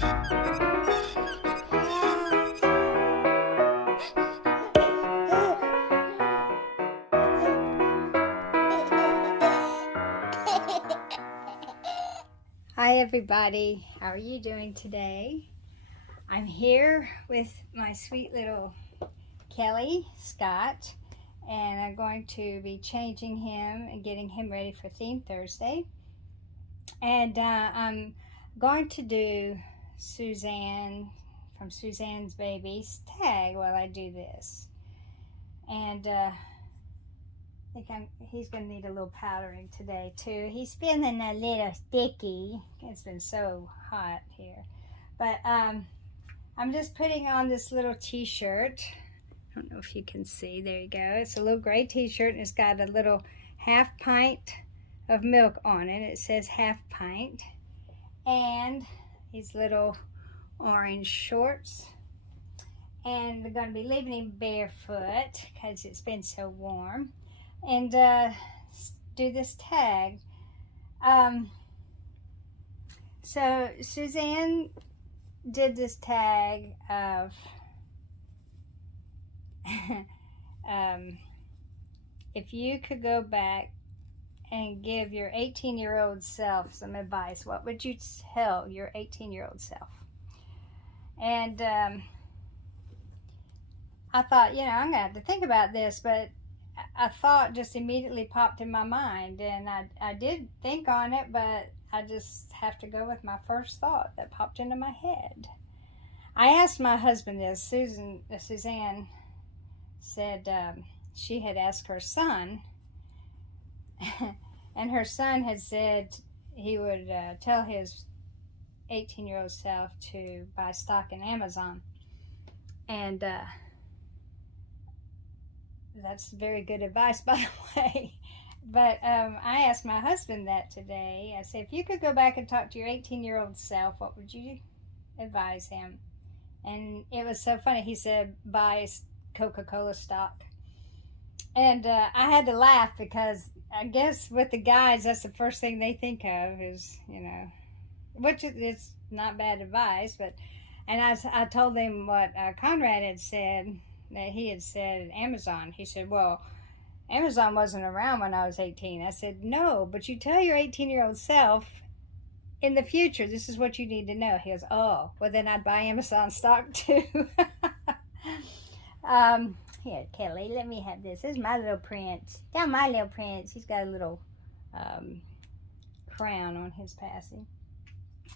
Hi everybody, how are you doing today? I'm here with my sweet little Kelly Scott, and I'm going to be changing him and getting him ready for Theme Thursday. And I'm going to do Suzanne from Suzanne's Babies tag while I do this. And I think he's going to need a little powdering today too. He's feeling a little sticky. It's been so hot here. But I'm just putting on this little t-shirt. I don't know if you can see. There you go. It's a little gray t-shirt, and it's got a little half pint of milk on it. It says half pint. And these little orange shorts. And we're going to be leaving him barefoot because it's been so warm. And do this tag. So Suzanne did this tag of if you could go back and give your 18-year-old self some advice, what would you tell your 18-year-old self? And I thought, you know, I'm gonna have to think about this, but a thought just immediately popped in my mind, and I did think on it, but I just have to go with my first thought that popped into my head. I asked my husband this. Suzanne said she had asked her son, and her son had said he would tell his 18-year-old self to buy stock in Amazon. And that's very good advice, by the way. But I asked my husband that today. I said, if you could go back and talk to your 18-year-old self, what would you advise him? And it was so funny. He said, buy Coca-Cola stock. And I had to laugh because I guess with the guys, that's the first thing they think of is, you know, which is not bad advice. But and I told them what Conrad had said, that he had said Amazon. He said, well, Amazon wasn't around when I was 18. I said, no, but you tell your 18-year-old self in the future, this is what you need to know. He goes, oh, well then I'd buy Amazon stock too. Here, Kelly, let me have this. This is my little prince. Down my little prince. He's got a little crown on his passing.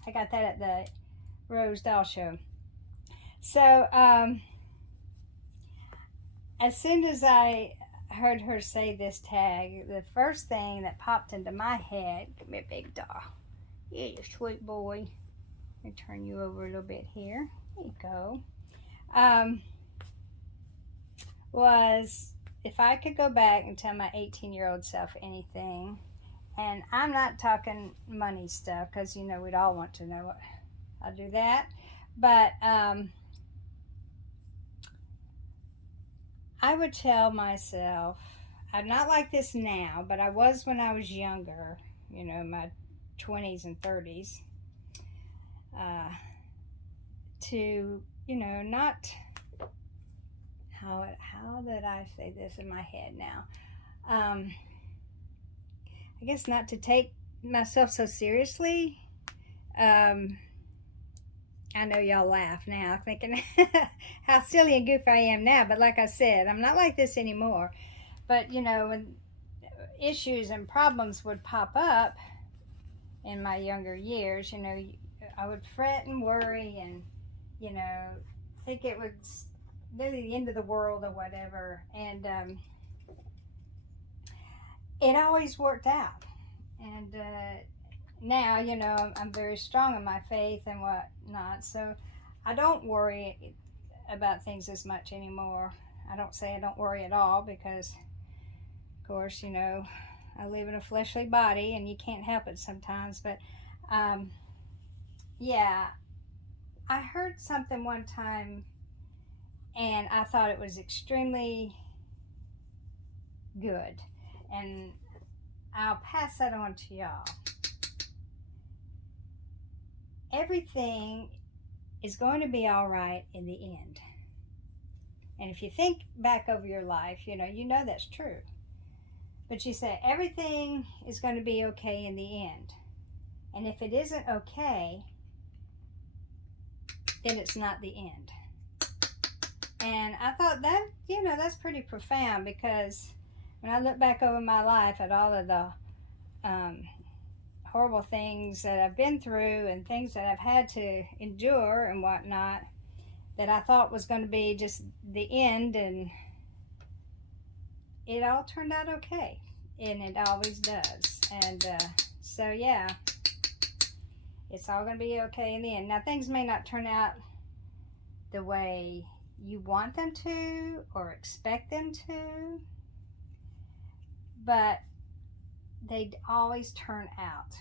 I got that at the Rose Doll Show. So, as soon as I heard her say this tag, the first thing that popped into my head, come here, big doll. Yeah, you sweet boy. Let me turn you over a little bit here. There you go. Was if I could go back and tell my 18-year-old self anything, and I'm not talking money stuff, because, you know, we'd all want to know what I'll do that, but I would tell myself, I'm not like this now, but I was when I was younger, you know, my 20s and 30s, to, you know, not, how did I say this in my head now? I guess not to take myself so seriously. I know y'all laugh now, thinking how silly and goofy I am now. But like I said, I'm not like this anymore. But, you know, when issues and problems would pop up in my younger years, you know, I would fret and worry and, you know, think it was really the end of the world or whatever. And it always worked out. And now, you know, I'm very strong in my faith and whatnot, so I don't worry about things as much anymore. I don't say I don't worry at all, because, of course, you know, I live in a fleshly body and you can't help it sometimes. But yeah, I heard something one time and I thought it was extremely good, and I'll pass that on to y'all. Everything is going to be all right in the end. And if you think back over your life, you know that's true. But you say everything is going to be okay in the end. And if it isn't okay, then it's not the end. And I thought that, that's pretty profound, because when I look back over my life at all of the horrible things that I've been through and things that I've had to endure and whatnot, that I thought was going to be just the end, and it all turned out okay, and it always does. And so yeah, it's all going to be okay in the end. Now, things may not turn out the way you want them to or expect them to, but they always turn out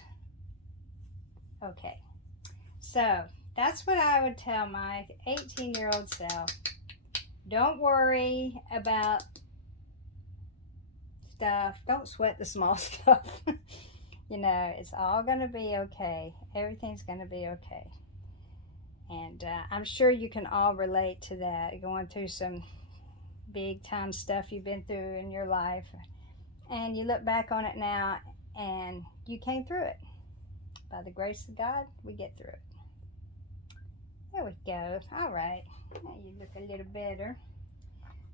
okay. So that's what I would tell my 18-year-old self. Don't worry about stuff. Don't sweat the small stuff. It's all going to be okay. Everything's going to be okay. And I'm sure you can all relate to that, going through some big time stuff you've been through in your life. And you look back on it now and you came through it. By the grace of God, we get through it. There we go. All right. Now you look a little better.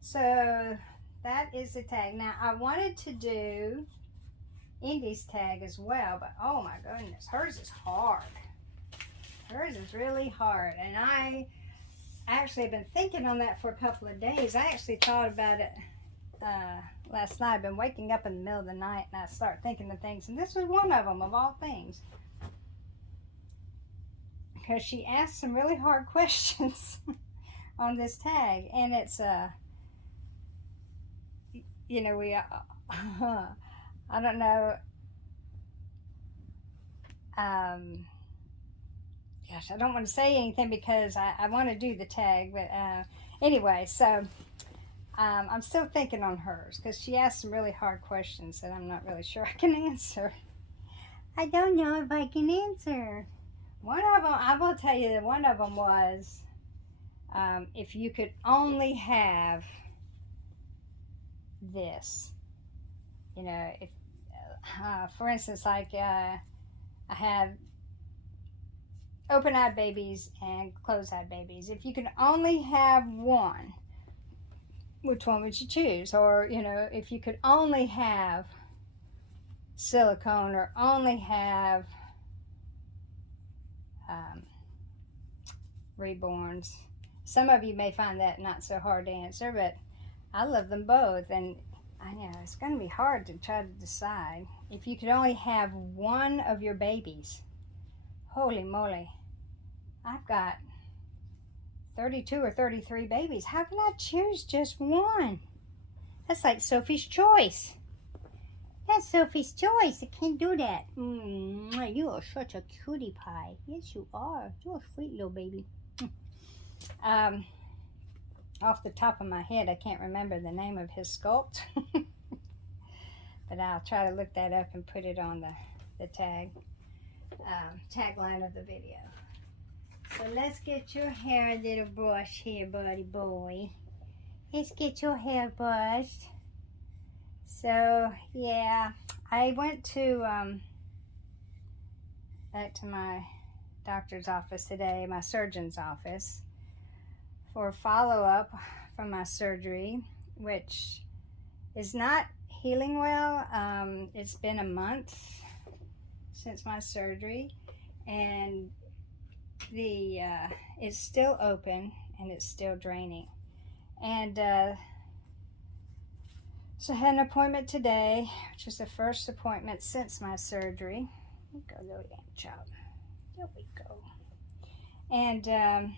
So that is the tag. Now I wanted to do Indy's tag as well, but oh my goodness, hers is hard. Hers is really hard. And I actually have been thinking on that for a couple of days. I actually thought about it last night. I've been waking up in the middle of the night and I start thinking of things, and this was one of them, of all things, because she asked some really hard questions on this tag. And it's we I don't know, gosh, I don't want to say anything because I want to do the tag, but anyway, so I'm still thinking on hers, because she asked some really hard questions that I'm not really sure I can answer. I don't know if I can answer. One of them, I will tell you that one of them was, if you could only have this, if, for instance, like I have open-eyed babies and closed-eyed babies. If you could only have one, which one would you choose? Or, if you could only have silicone or only have reborns. Some of you may find that not so hard to answer, but I love them both. And I know it's going to be hard to try to decide. If you could only have one of your babies, holy moly, I've got 32 or 33 babies. How can I choose just one? That's like Sophie's Choice. That's Sophie's Choice. I can't do that. You are such a cutie pie. Yes, you are. You're a sweet little baby. Off the top of my head, I can't remember the name of his sculpt. But I'll try to look that up and put it on the tagline of the video. So let's get your hair a little brush here, buddy boy. Let's get your hair brushed. So yeah, I went to back to my doctor's office today, my surgeon's office, for follow-up from my surgery, which is not healing well. It's been a month since my surgery, and it's still open and it's still draining. And so I had an appointment today, which is the first appointment since my surgery. Go, little ant chop. There we go. And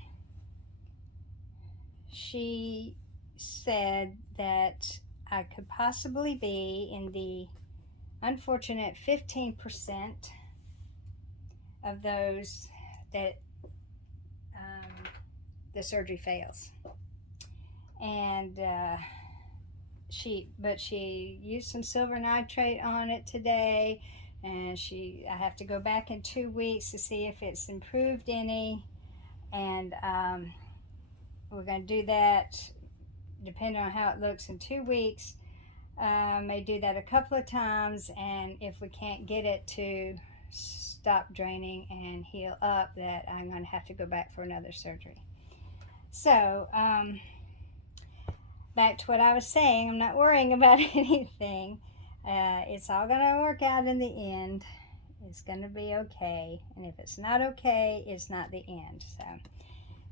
she said that I could possibly be in the unfortunate 15% of those that the surgery fails. And she used some silver nitrate on it today, and I have to go back in 2 weeks to see if it's improved any. And we're going to do that depending on how it looks in 2 weeks. May do that a couple of times, and if we can't get it to stop draining and heal up, that I'm going to have to go back for another surgery. So back to what I was saying, I'm not worrying about anything. It's all going to work out in the end. It's going to be okay, and if it's not okay, it's not the end. So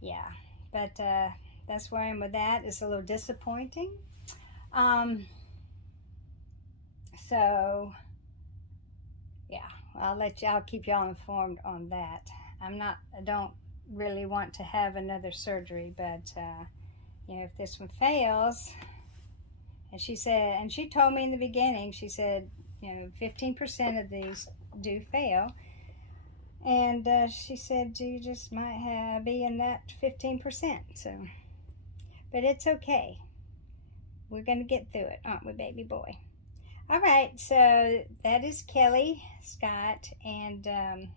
yeah, but that's where I am with that. It's a little disappointing. So yeah, I'll keep y'all informed on that. I don't really want to have another surgery, but you know, if this one fails, and she told me in the beginning, she said, you know, 15% of these do fail, and she said you just might be in that 15%. So, but it's okay. We're gonna get through it, aren't we, baby boy? All right, so that is Kelly Scott, and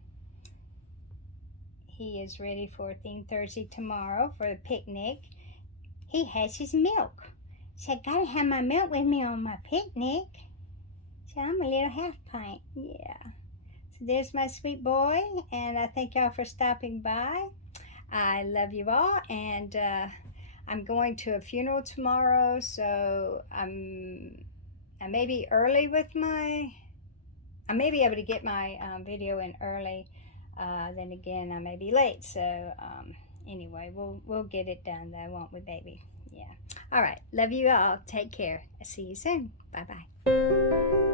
he is ready for Theme Thursday tomorrow for the picnic. He has his milk. So I gotta have my milk with me on my picnic. So I'm a little half pint, yeah. So there's my sweet boy, and I thank y'all for stopping by. I love you all, and I'm going to a funeral tomorrow, so I may be early with I may be able to get my video in early. Then again, I may be late. So anyway, we'll get it done though, won't we, baby? Yeah. All right. Love you all. Take care. I'll see you soon. Bye-bye.